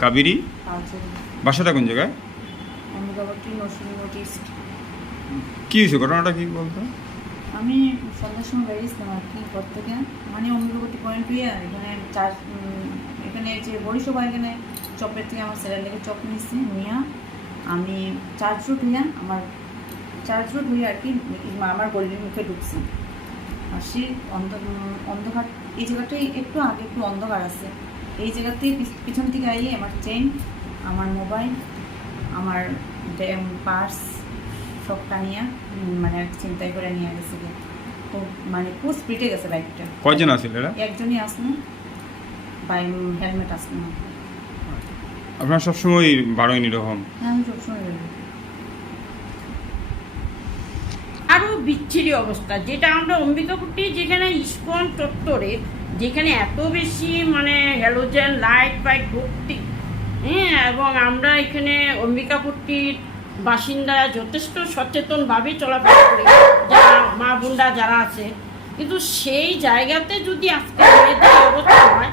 কাবেরি বাসাটা কোন জায়গায়? কি হয়েছে? ঘটনাটা কি বলতো? আমি সন্ধ্যার সময় বেরিয়েছিলাম আর কি ঘর থেকে। মানে অম্বিকাবতী পয়েন্ট হইয়া এখানে চার এখানে যে বড়িসভা এখানে চপের থেকে আমার ছেলের লেগে চপ নিয়েছি নিয়ে আমি চার্জ রুট হইয়া আমার চার্জ রুট হইয়া আর কি আমার গলির মুখে ঢুকছি। আর অন্ধ অন্ধকার এই জায়গাটাই একটু আগে একটু অন্ধকার আছে। এই জায়গাতে পিছ- পিছন থেকে আইয়ে আমার চেন আমার মোবাইল আমার পার্স সব টানিয়া মানে চিন্তাই করে নিয়ে গেছে। তো মানে খুব স্পিডে গেছে বাইকটা কয়জন এরা? একজনই আসলো বাই হেলমেট আসলো না আপনার সবসময় বারোই নিরহম? হ্যাঁ আমি সবসময় বেরোই। আরও বিচ্ছিরি অবস্থা। যেটা আমরা অম্বিকাপুরটি যেখানে ইস্কন চত্বরে, যেখানে এত বেশি মানে হ্যালোজেন লাইট ফাইট ভর্তি হ্যাঁ এবং আমরা এখানে অম্বিকাপুরটির বাসিন্দা যথেষ্ট সচেতনভাবে চলাফেরা করি, যারা মা বোনরা যারা আছে। কিন্তু সেই জায়গাতে যদি আজকে মেয়েদের অবস্থা হয়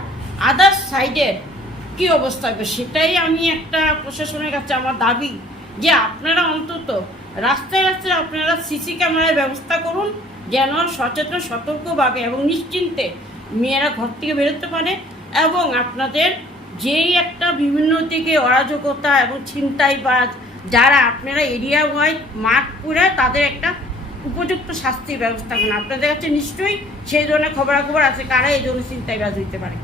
আদার সাইডের কি অবস্থা হবে? সেটাই আমি একটা প্রশাসনের কাছে আমার দাবি যে আপনারা অন্তত রাস্তায় রাস্তায় আপনারা সিসি ক্যামেরার ব্যবস্থা করুন, যেন সচেতন, সতর্কভাবে এবং নিশ্চিন্তে মেয়েরা ঘর থেকে বেরোতে পারে এবং আপনাদের যেই একটা বিভিন্ন দিকে অরাজকতা এবং ছিনতাইবাজ যারা আপনারা এরিয়া ওয়াইজ মাঠ পুরে তাদের একটা উপযুক্ত শাস্তির ব্যবস্থা করুন। আপনাদের কাছে নিশ্চয়ই সেই ধরনের খবরাখবর আছে, কারা এই ধরনের জন্য চিন্তাইবাজ হইতে পারে?